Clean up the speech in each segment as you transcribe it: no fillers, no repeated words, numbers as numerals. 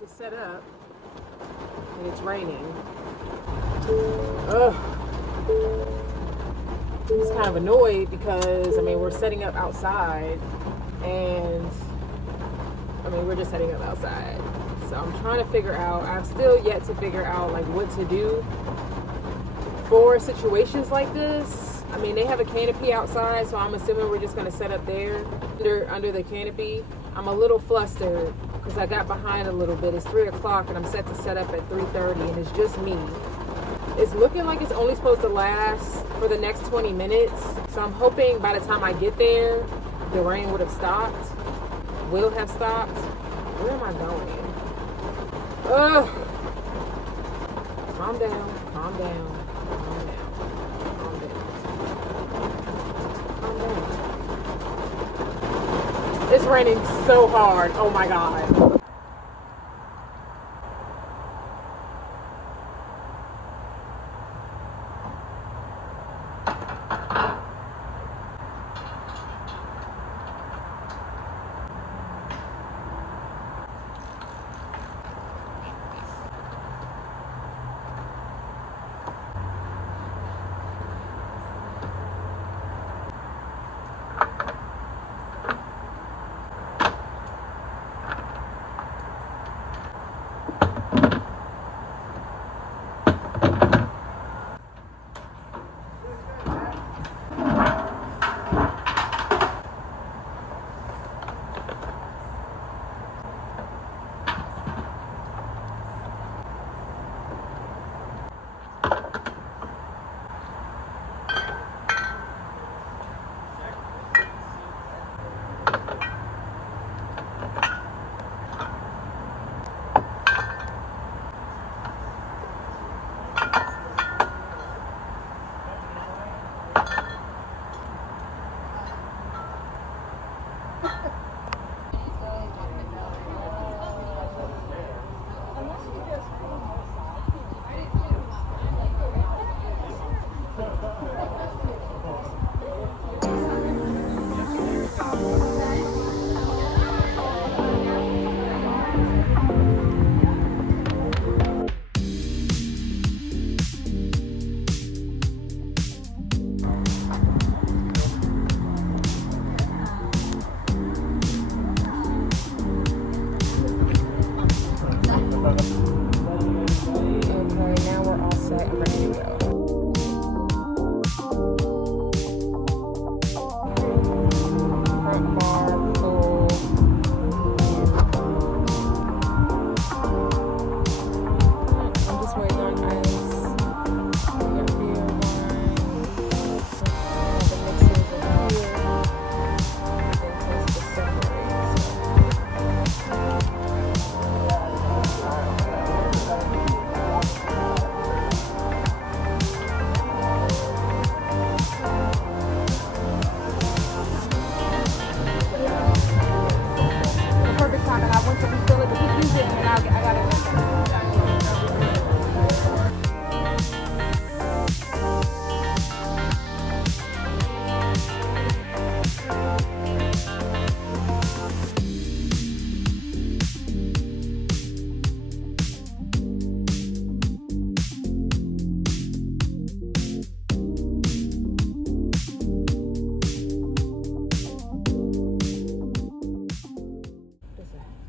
to set up and it's raining. Ugh. I'm just kind of annoyed because, I mean, we're setting up outside and, I mean, we're just setting up outside. So I'm trying to figure out, I'm still yet to figure out like what to do for situations like this. I mean, they have a canopy outside, so I'm assuming we're just gonna set up there under the canopy. I'm a little flustered because I got behind a little bit. It's 3 o'clock and I'm set to set up at 3:30 and it's just me. It's looking like it's only supposed to last for the next 20 minutes. So I'm hoping by the time I get there, the rain would have stopped, will have stopped. Where am I going? Ugh. Calm down, calm down, calm down, calm down, calm down. It's raining so hard, oh my God.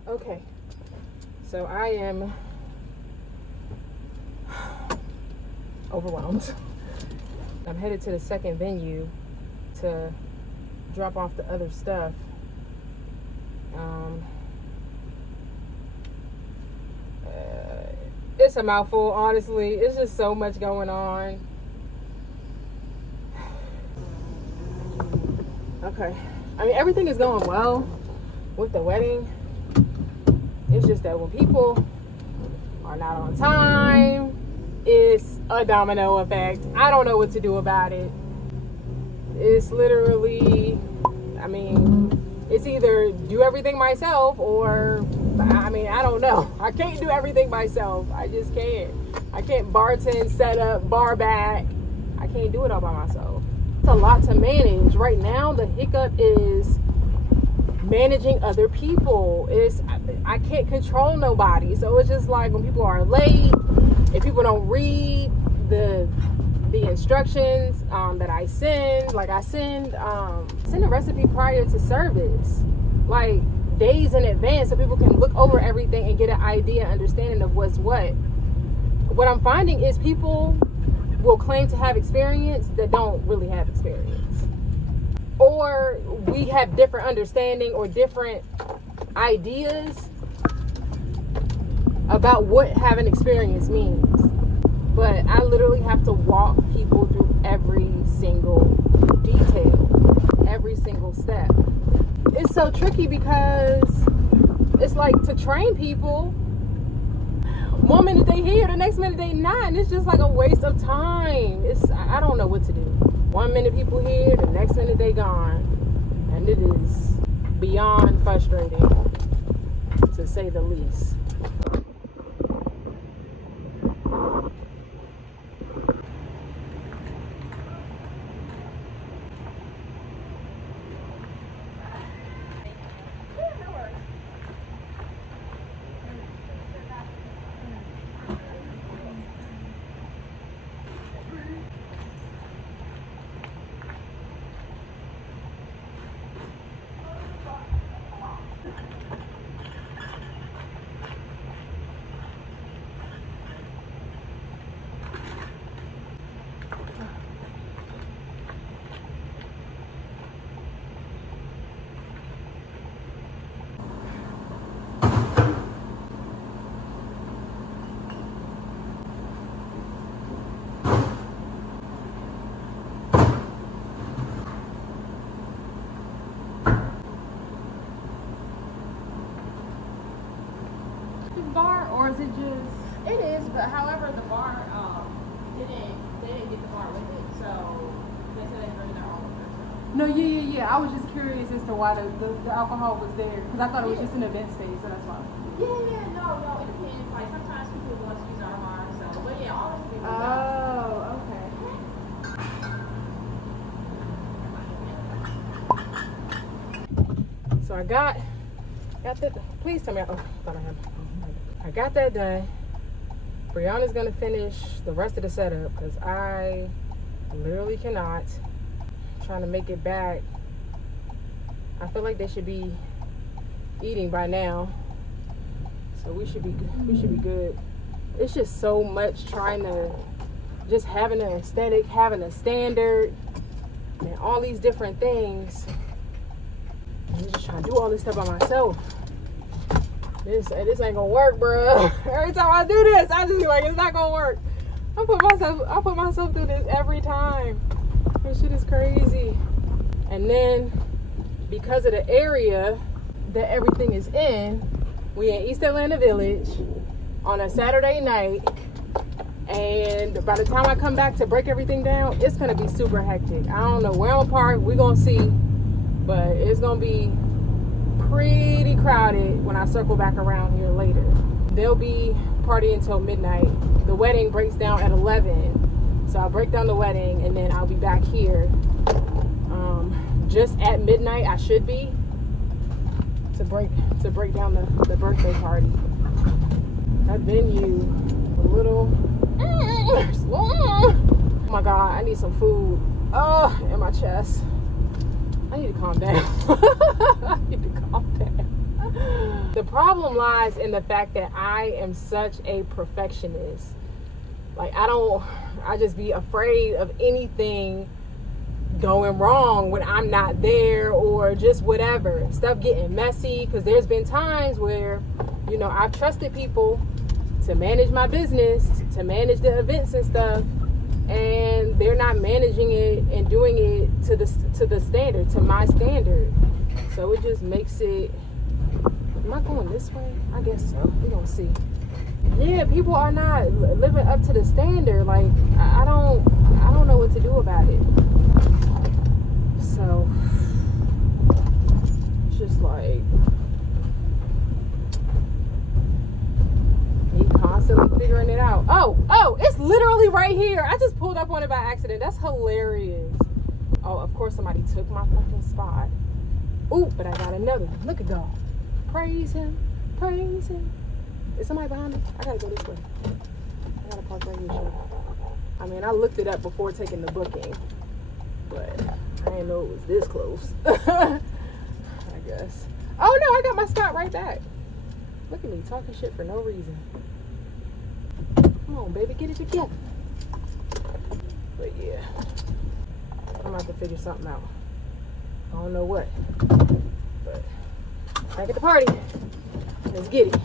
Okay, so I am overwhelmed. I'm headed to the second venue to drop off the other stuff. It's a mouthful, honestly. It's just so much going on. Okay, I mean, everything is going well with the wedding. It's just that when people are not on time, it's a domino effect. I don't know what to do about it. It's literally, I mean, it's either do everything myself or, I mean, I don't know. I can't do everything myself. I just can't. I can't bartend, set up, bar back. I can't do it all by myself. It's a lot to manage. Right now, the hiccup is managing other people. I can't control nobody. So it's just like when people are late, if people don't read the instructions that I send, like I send a recipe prior to service, like days in advance, so people can look over everything and get an idea, understanding of what's what. What I'm finding is people will claim to have experience that don't really have experience, or we have different understanding or different ideas about what having experience means. But I literally have to walk people through every single detail, every single step. It's so tricky because it's like to train people, one minute they here, the next minute they not, and it's just like a waste of time. I don't know what to do. One minute people here, the next minute they gone, and it is beyond frustrating, to say the least. Bar, or is it just? It is, but however, the bar they didn't get the bar with it, so they said they bring their own with their stuff. No, yeah. I was just curious as to why the alcohol was there, because I thought it was just an event space, so that's why. Yeah, no, it depends. Like sometimes people want to use our bar, so but yeah, all this people. Oh, okay. So I got the. Please tell me. Oh, I thought I had. I got that done. Brianna's gonna finish the rest of the setup because I literally cannot. I'm trying to make it back. I feel like they should be eating by now, so we should be good. It's just so much trying to just having an aesthetic, having a standard, and all these different things. I'm just trying to do all this stuff by myself. This ain't gonna work, bro. Every time I do this, I just be like, it's not gonna work. I put myself through this every time. This shit is crazy. And then because of the area that everything is in, we in East Atlanta Village on a Saturday night, and by the time I come back to break everything down, it's gonna be super hectic. I don't know where I'm gonna park, we're gonna see, but it's gonna be pretty crowded when I circle back around here later. They'll be partying until midnight. The wedding breaks down at 11, so I'll break down the wedding and then I'll be back here just at midnight. I should be to break down the birthday party. That venue a little oh my god, I need some food in my chest. I need to calm down. I need to calm down. The problem lies in the fact that I am such a perfectionist. Like I just be afraid of anything going wrong when I'm not there, or just whatever. Stuff getting messy, because there's been times where, you know, I've trusted people to manage my business, to manage the events and stuff, and they're not managing it and doing it to the standard, to my standard. So it just makes it. Am I going this way? I guess so. We're gonna see. Yeah, people are not living up to the standard. Like I don't know what to do about it. So it's just like me constantly figuring it out. Oh, it's literally right here. I just pulled up on it by accident. That's hilarious. Oh, of course somebody took my fucking spot. Ooh, but I got another one. Look at God. Praise him. Praise him. Is somebody behind me? I gotta go this way. I gotta park right here, sure. I mean, I looked it up before taking the booking, but I didn't know it was this close. I guess. Oh no, I got my spot right back. Look at me talking shit for no reason. Come on, baby, get it together. But yeah, I'm about to figure something out. I don't know what, but back at the party. Let's get it.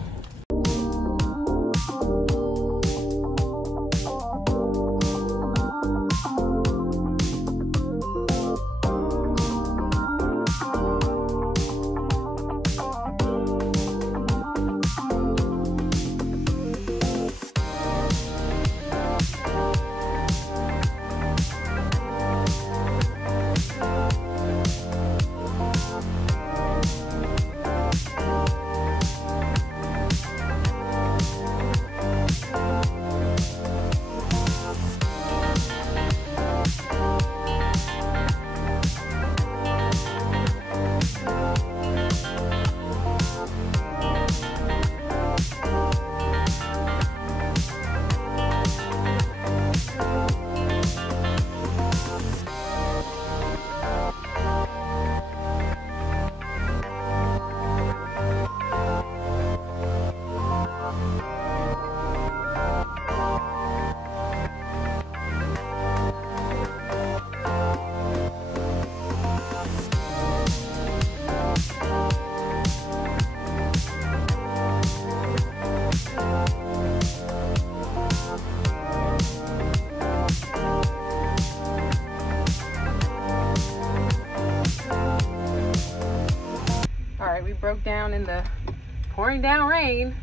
Broke down in the pouring down rain.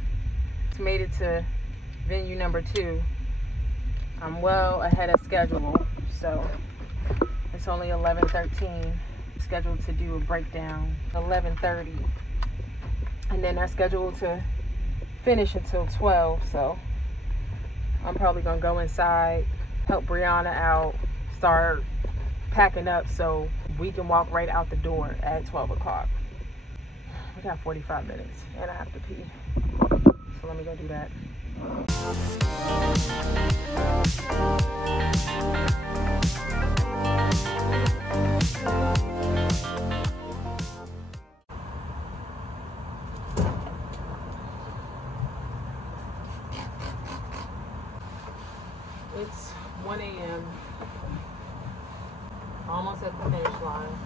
Made it to venue number 2. I'm well ahead of schedule, so it's only 11:13. Scheduled to do a breakdown 11:30, and then they're scheduled to finish until 12. So I'm probably gonna go inside, help Brianna out, start packing up so we can walk right out the door at 12 o'clock. I got 45 minutes and I have to pee. So let me go do that. It's 1 a.m. Almost at the finish line.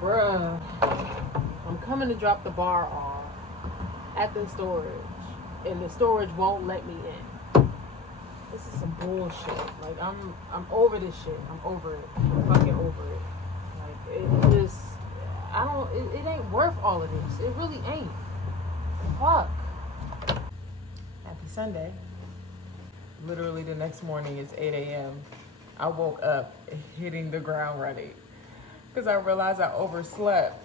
Bruh, I'm coming to drop the bar off at the storage, and the storage won't let me in. This is some bullshit. Like, I'm over this shit. I'm over it. I'm fucking over it. Like, it just, it ain't worth all of this. It really ain't. Fuck. Happy Sunday. Literally the next morning is 8 a.m. I woke up hitting the ground running because I realized I overslept.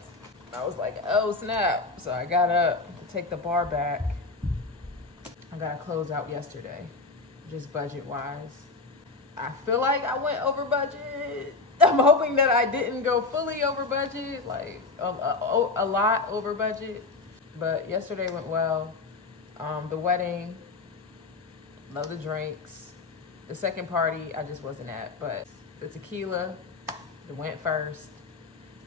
I was like, oh snap. So I got up to take the bar back. I got a close out yesterday, just budget wise. I feel like I went over budget. I'm hoping that I didn't go fully over budget, like a lot over budget. But yesterday went well. The wedding, love the drinks. The second party I just wasn't at, but the tequila, it went first.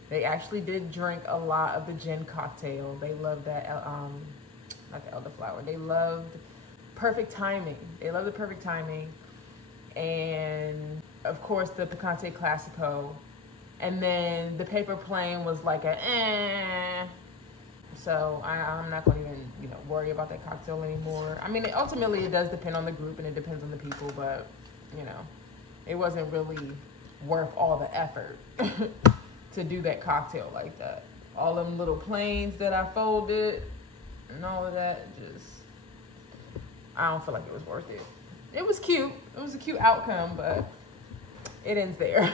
They actually did drink a lot of the gin cocktail. They loved that, not the elderflower. They loved perfect timing. They loved the perfect timing. And of course the Picante Classico. And then the paper plane was like a eh. So I'm not going to even, worry about that cocktail anymore. I mean, ultimately it does depend on the group and it depends on the people, but it wasn't really worth all the effort to do that cocktail like that. All them little planes that I folded and all of that, I don't feel like it was worth it. It was cute. It was a cute outcome, but it ends there.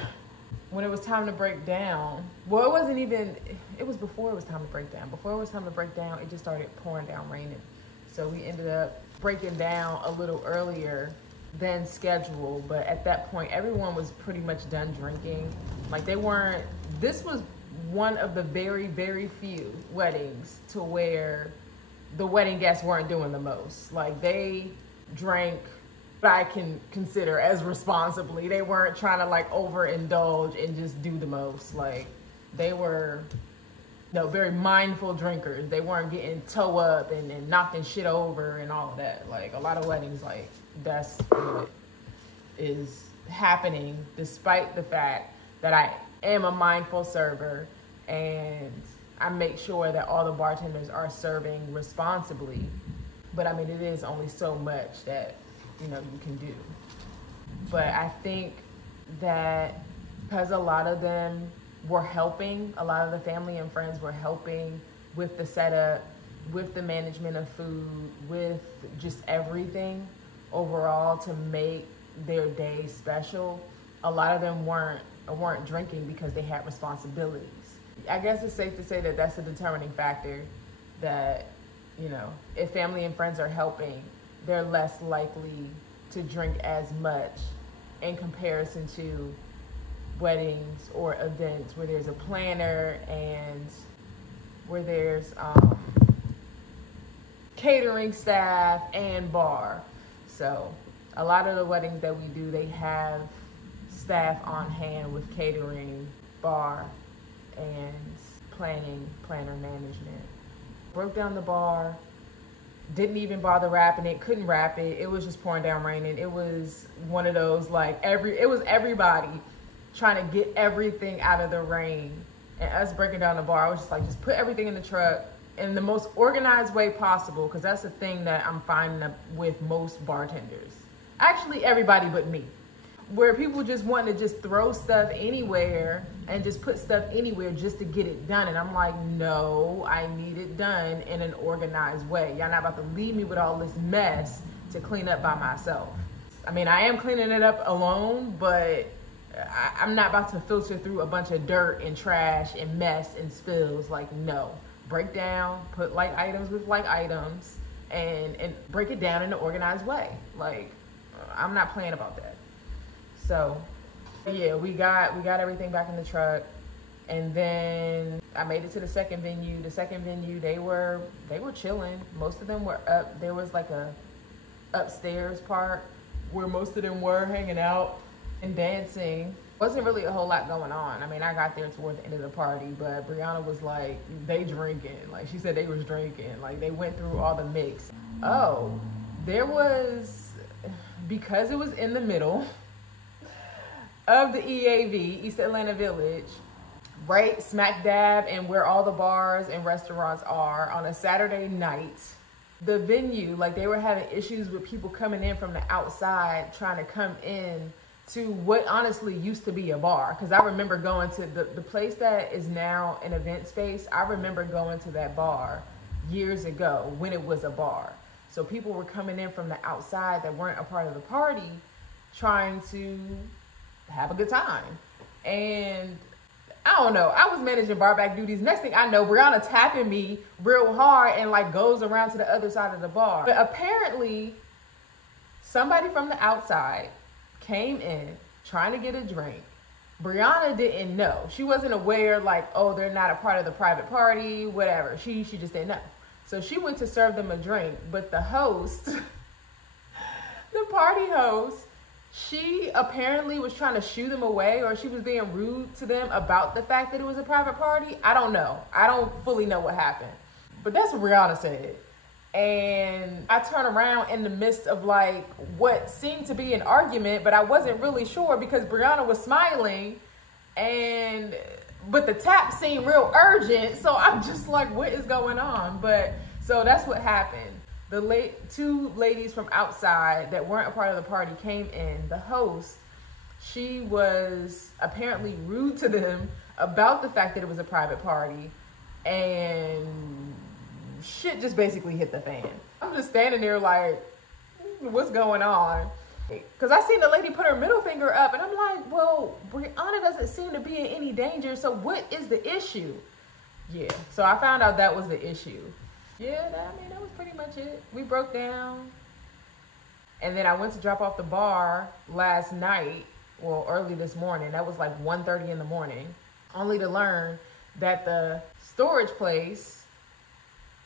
When it was time to break down, well, it was before it was time to break down. Before it was time to break down, it just started pouring down, raining. So we ended up breaking down a little earlier than scheduled, but at that point, everyone was pretty much done drinking. Like they weren't, this was one of the very, very few weddings to where the wedding guests weren't doing the most. Like they drank what I can consider as responsibly. They weren't trying to like overindulge and just do the most. Like they were, no, very mindful drinkers. They weren't getting toe up and knocking shit over and all of that. Like a lot of weddings, like that's what is happening, despite the fact that I am a mindful server and I make sure that all the bartenders are serving responsibly. But I mean, it is only so much that, you know, you can do. But I think that because a lot of them were helping, a lot of the family and friends were helping with the setup, with the management of food, with just everything overall to make their day special. A lot of them weren't drinking because they had responsibilities. I guess it's safe to say that that's a determining factor, that, you know, if family and friends are helping, they're less likely to drink as much in comparison to weddings or events where there's a planner and where there's catering staff and bar. So a lot of the weddings that we do, they have staff on hand with catering, bar, and planner management. Broke down the bar, didn't even bother wrapping it, couldn't wrap it. It was just pouring down raining. It was one of those like it was everybody trying to get everything out of the rain. And us breaking down the bar, I was just like, just put everything in the truck in the most organized way possible, because that's the thing that I'm finding with most bartenders. Actually, everybody but me. Where people just want to just throw stuff anywhere and just put stuff anywhere just to get it done. And I'm like, no, I need it done in an organized way. Y'all not about to leave me with all this mess to clean up by myself. I mean, I am cleaning it up alone, but I'm not about to filter through a bunch of dirt and trash and mess and spills. Like, no. Break down, put light items with light items, and break it down in an organized way. Like, I'm not playing about that. So yeah, we got everything back in the truck, and then I made it to the second venue. The second venue, they were chilling. Most of them were up. There was like a upstairs part where most of them were hanging out and dancing. Wasn't really a whole lot going on. I mean, I got there toward the end of the party, but Brianna was like, they drinking. Like she said they was drinking. Like they went through all the mix. Oh, there was, because it was in the middle of the EAV, East Atlanta Village, right smack dab and where all the bars and restaurants are, on a Saturday night, the venue, like they were having issues with people coming in from the outside trying to come in to what honestly used to be a bar. Because I remember going to the place that is now an event space. I remember going to that bar years ago when it was a bar. So people were coming in from the outside that weren't a part of the party trying to have a good time. And I don't know, I was managing bar back duties. Next thing I know, Brianna tapping me real hard and like goes around to the other side of the bar. But apparently somebody from the outside came in trying to get a drink. Brianna didn't know. She wasn't aware, like, oh, they're not a part of the private party, whatever. She just didn't know. So she went to serve them a drink, but the host, the party host, she apparently was trying to shoo them away, or she was being rude to them about the fact that it was a private party. I don't know. I don't fully know what happened, but that's what Brianna said. And I turned around in the midst of like what seemed to be an argument, but I wasn't really sure because Brianna was smiling, but the tap seemed real urgent. So I'm just like, what is going on? But so that's what happened. The two ladies from outside that weren't a part of the party came in. The host, she was apparently rude to them about the fact that it was a private party, and shit just basically hit the fan. I'm just standing there like, what's going on? Because I seen the lady put her middle finger up, and I'm like, well, Brianna doesn't seem to be in any danger, so what is the issue? Yeah, so I found out that was the issue. Yeah, that was pretty much it. We broke down, and then I went to drop off the bar last night well, early this morning. That was like 1:30 in the morning, only to learn that the storage place,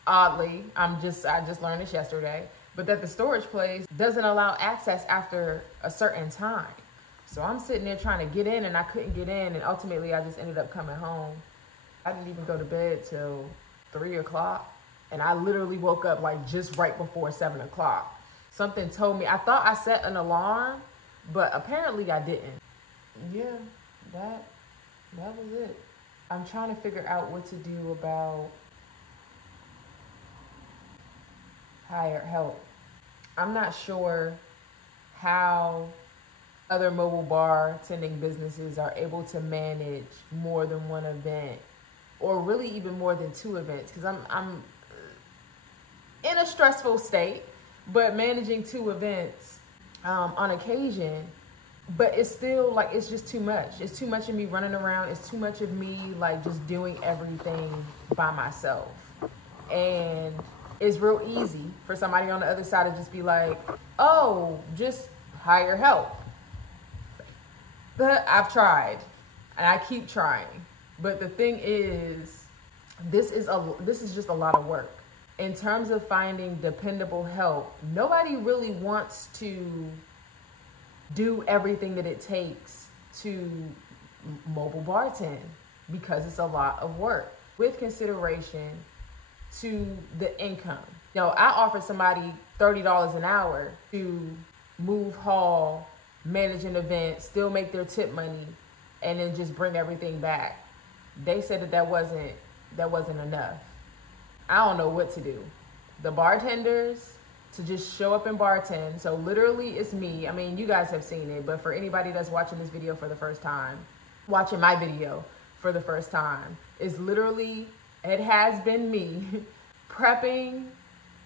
oddly, I just learned this yesterday, but that the storage place doesn't allow access after a certain time. So I'm sitting there trying to get in, and I couldn't get in, and ultimately I just ended up coming home. I didn't even go to bed till 3 o'clock, and I literally woke up like just right before 7 o'clock. Something told me, I thought I set an alarm, but apparently I didn't. Yeah, that was it. I'm trying to figure out what to do about hired help. I'm not sure how other mobile bartending businesses are able to manage more than one event, or really even more than 2 events, because I'm in a stressful state, but managing 2 events on occasion, but it's still like, it's just too much. It's too much of me running around. It's too much of me like just doing everything by myself. And it's real easy for somebody on the other side to just be like, oh, just hire help. But I've tried, and I keep trying. But the thing is, this is just a lot of work. In terms of finding dependable help, nobody really wants to do everything that it takes to mobile bartend, because it's a lot of work with consideration to the income. You know, I offered somebody $30 an hour to move, haul, manage an event, still make their tip money, and then just bring everything back. They said that wasn't enough. I don't know what to do. The bartenders to just show up and bartend. So literally it's me. I mean, you guys have seen it, but for anybody that's watching this video for the first time, watching my video for the first time, it's literally, it has been me prepping,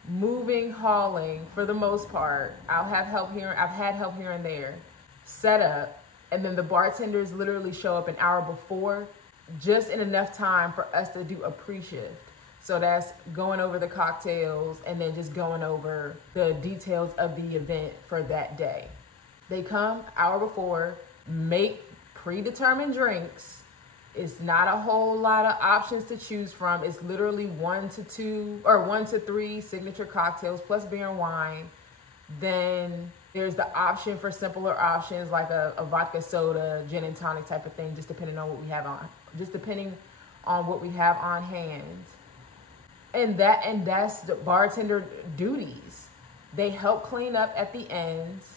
moving, hauling for the most part. I've had help here and there, set up, and then the bartenders literally show up an hour before, just in enough time for us to do a pre-shift. So that's going over the cocktails and then just going over the details of the event for that day. They come hour before, make predetermined drinks. It's not a whole lot of options to choose from. It's literally 1 to 2 or 1 to 3 signature cocktails plus beer and wine. Then there's the option for simpler options like a vodka soda, gin and tonic type of thing, just depending on what we have on hand. And that's the bartender duties. They help clean up at the ends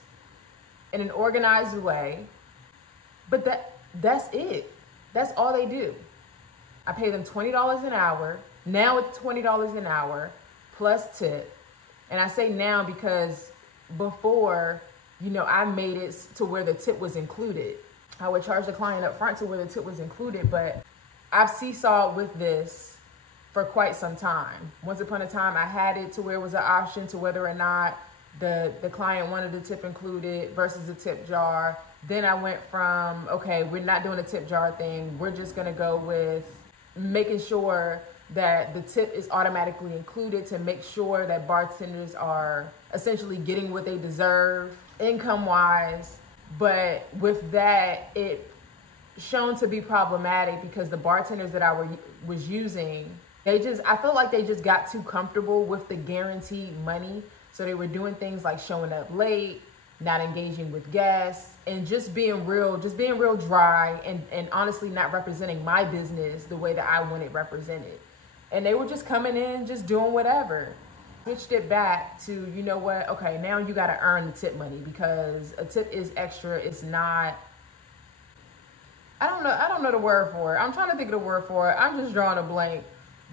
in an organized way, but that's it. That's all they do. I pay them $20 an hour. Now it's $20 an hour plus tip. And I say now because before, you know, I made it to where the tip was included. I would charge the client up front to where the tip was included, but I've seesawed with this for quite some time. Once upon a time, I had it to where it was an option to whether or not the client wanted the tip included versus a tip jar. Then I went from, okay, we're not doing a tip jar thing. We're just gonna go with making sure that the tip is automatically included to make sure that bartenders are essentially getting what they deserve income-wise. But with that, it shown to be problematic because the bartenders that I was using, I feel like they just got too comfortable with the guaranteed money. So they were doing things like showing up late, not engaging with guests, and just being real dry and honestly not representing my business the way that I want it represented. And they were just coming in, just doing whatever. Switched it back to, you know what, okay, now you gotta earn the tip money because a tip is extra. It's not, I don't know the word for it. I'm trying to think of the word for it. I'm just drawing a blank.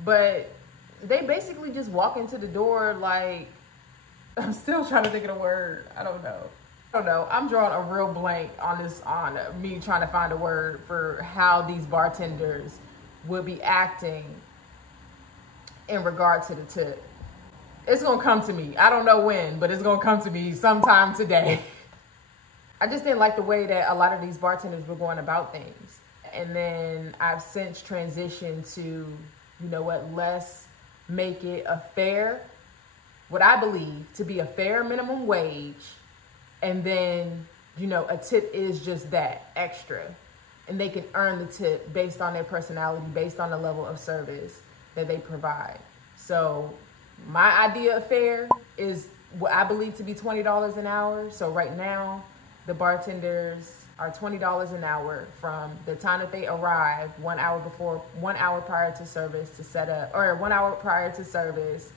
But they basically just walk into the door like, I'm still trying to think of the word. I don't know. I'm drawing a real blank on me trying to find a word for how these bartenders would be acting in regard to the tip. It's gonna come to me. I don't know when, but it's gonna come to me sometime today. I just didn't like the way that a lot of these bartenders were going about things. And then I've since transitioned to, you know what, let's make it a fair, what I believe to be a fair minimum wage, and then you know, a tip is just that, extra. And they can earn the tip based on their personality, based on the level of service that they provide. So my idea of fair is what I believe to be $20 an hour. So right now, the bartenders are $20 an hour from the time that they arrive, 1 hour prior to service to set up, or 1 hour prior to service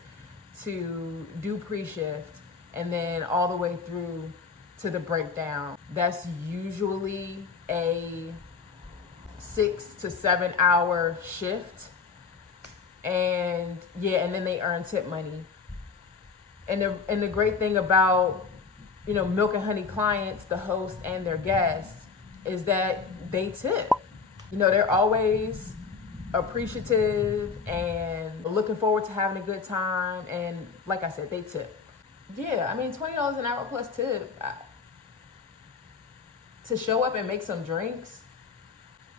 to do pre-shift, and then all the way through to the breakdown. That's usually a 6 to 7 hour shift. And yeah, and then they earn tip money. And the great thing about, you know, Milk and Honey clients, the host and their guests, is that they tip. You know, they're always appreciative and looking forward to having a good time. And like I said, they tip. Yeah, I mean, $20 an hour plus tip. To show up and make some drinks,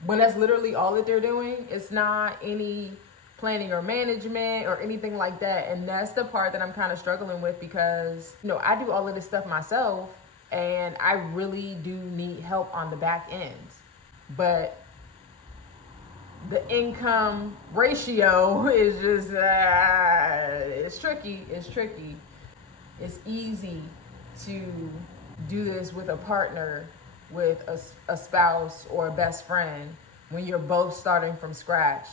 when that's literally all that they're doing, it's not any planning or management or anything like that. And that's the part that I'm kind of struggling with, because, you know, I do all of this stuff myself and I really do need help on the back end. But the income ratio is just, it's tricky. It's tricky. It's easy to do this with a partner, with a spouse or a best friend, when you're both starting from scratch.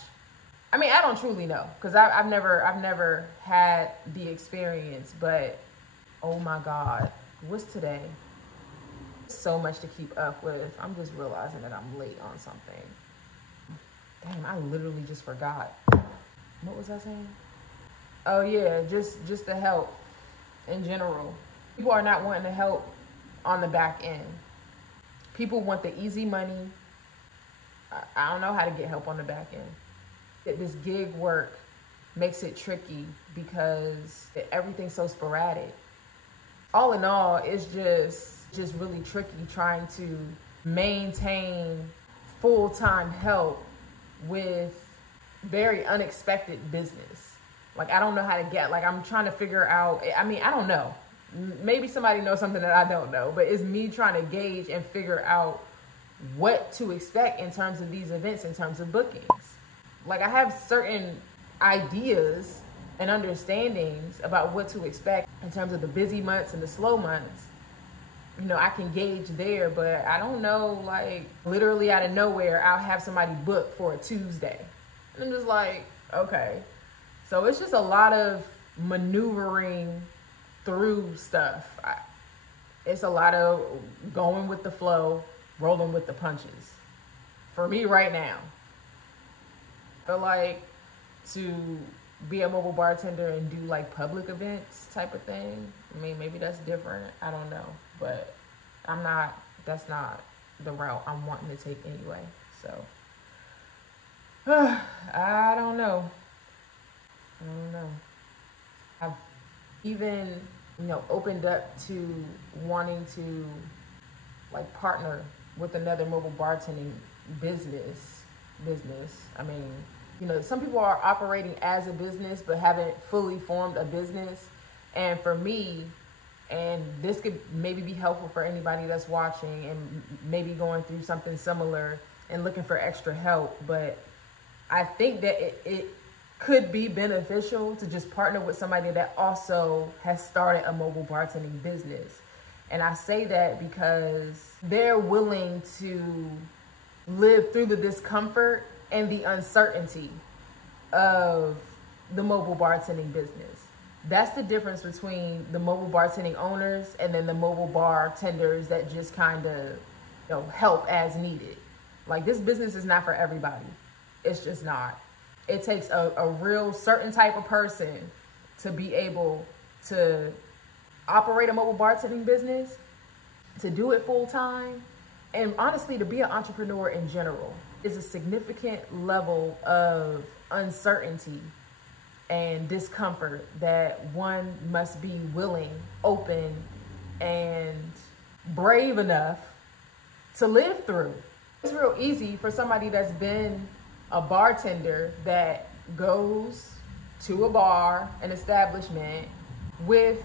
I mean, I don't truly know, because I've never had the experience, but oh my God, what's today? So much to keep up with. I'm just realizing that I'm late on something. Damn, I literally just forgot. What was I saying? Oh yeah, just the help in general. People are not wanting to help on the back end. People want the easy money. I don't know how to get help on the back end. This gig work makes it tricky because everything's so sporadic. All in all, it's just really tricky trying to maintain full-time help with very unexpected business. Like, I don't know how to get, like, I'm trying to figure out, I mean, I don't know. Maybe somebody knows something that I don't know, but it's me trying to gauge and figure out what to expect in terms of these events, in terms of bookings. Like, I have certain ideas and understandings about what to expect in terms of the busy months and the slow months. You know, I can gauge there, but I don't know, like, literally out of nowhere, I'll have somebody book for a Tuesday. And I'm just like, okay. So it's just a lot of maneuvering through stuff. It's a lot of going with the flow, rolling with the punches. For me right now, I feel like to be a mobile bartender and do like public events type of thing, I mean, maybe that's different. I don't know, but that's not the route I'm wanting to take anyway. So, I don't know. I've even, you know, opened up to wanting to like partner with another mobile bartending business. I mean, you know, some people are operating as a business but haven't fully formed a business. And for me, and this could maybe be helpful for anybody that's watching and maybe going through something similar and looking for extra help, but I think that it could be beneficial to just partner with somebody that also has started a mobile bartending business. And I say that because they're willing to live through the discomfort and the uncertainty of the mobile bartending business. That's the difference between the mobile bartending owners and then the mobile bartenders that just kind of, you know, help as needed. Like, this business is not for everybody. It's just not. It takes a real certain type of person to be able to operate a mobile bartending business, to do it full time, and honestly, to be an entrepreneur in general. Is a significant level of uncertainty and discomfort that one must be willing, open, and brave enough to live through. It's real easy for somebody that's been a bartender that goes to a bar, an establishment, with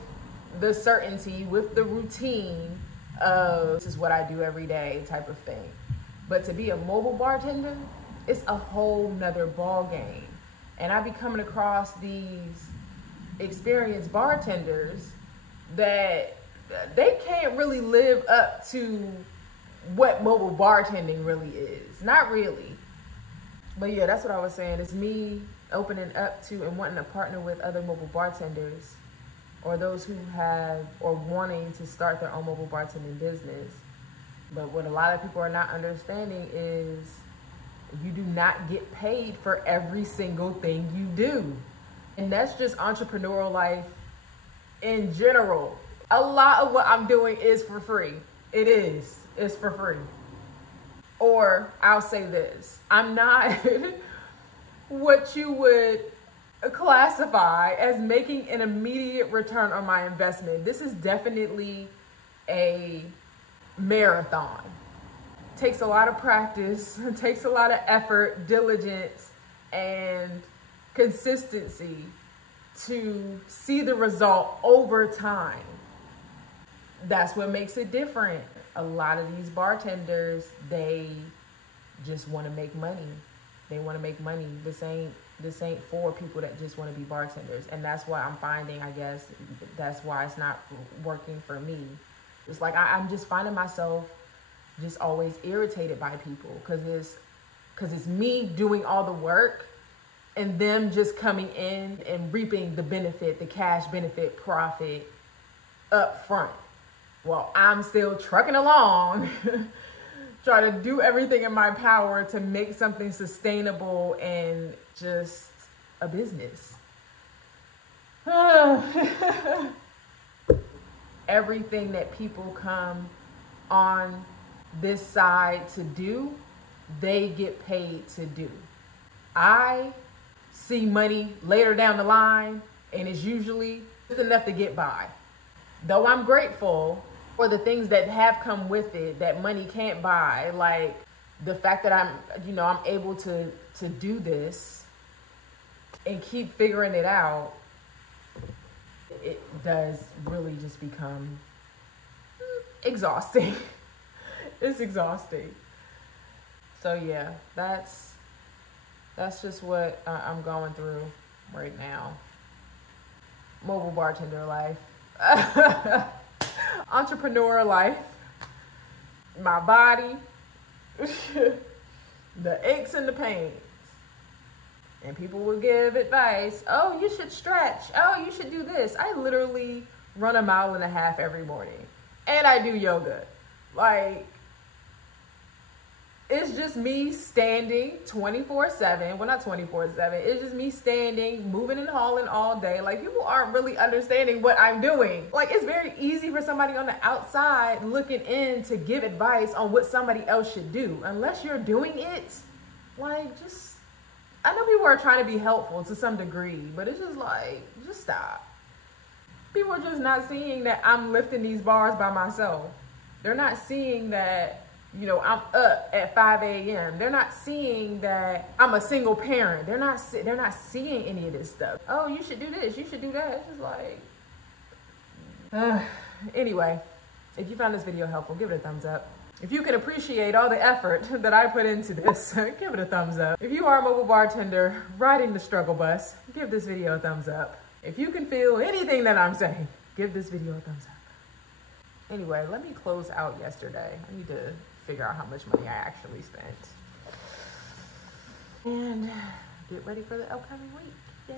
the certainty, with the routine of this is what I do every day type of thing. But to be a mobile bartender, it's a whole nother ball game. And I be coming across these experienced bartenders that they can't really live up to what mobile bartending really is. Not really. But yeah, that's what I was saying. It's me opening up to and wanting to partner with other mobile bartenders, or those who have or wanting to start their own mobile bartending business. But what a lot of people are not understanding is you do not get paid for every single thing you do. And that's just entrepreneurial life in general. A lot of what I'm doing is for free. It is. It's for free. Or I'll say this, I'm not what you would classify as making an immediate return on my investment. This is definitely a marathon. It takes a lot of practice, it takes a lot of effort, diligence, and consistency to see the result over time. That's what makes it different. A lot of these bartenders, they just want to make money. They want to make money. This ain't for people that just want to be bartenders. And that's why I'm finding, I guess, that's why it's not working for me. It's like I'm just finding myself just always irritated by people because it's me doing all the work and them just coming in and reaping the benefit, the cash benefit, profit up front. Well, I'm still trucking along, trying to do everything in my power to make something sustainable and just a business. Everything that people come on this side to do, they get paid to do. I see money later down the line, and it's usually just enough to get by. Though I'm grateful for the things that have come with it that money can't buy, like the fact that I'm able to do this and keep figuring it out, it does really just become exhausting. It's exhausting. So yeah, that's just what I'm going through right now. Mobile bartender life. Entrepreneur life. My body. The aches and the pains. And people will give advice. Oh, you should stretch. Oh, you should do this. I literally run 1.5 miles every morning. And I do yoga. Like, it's just me standing 24/7. Well, not 24/7. It's just me standing, moving and hauling all day. Like, people aren't really understanding what I'm doing. Like, it's very easy for somebody on the outside looking in to give advice on what somebody else should do. Unless you're doing it, like, just, I know people are trying to be helpful to some degree, but it's just like, just stop. People are just not seeing that I'm lifting these bars by myself. They're not seeing that, I'm up at 5 a.m. They're not seeing that I'm a single parent. They're not seeing any of this stuff. Oh, you should do this. You should do that. It's just like, anyway, if you found this video helpful, give it a thumbs up. If you can appreciate all the effort that I put into this, give it a thumbs up. If you are a mobile bartender riding the struggle bus, give this video a thumbs up. If you can feel anything that I'm saying, give this video a thumbs up. Anyway, let me close out yesterday. I need to figure out how much money I actually spent. And get ready for the upcoming week. Yay.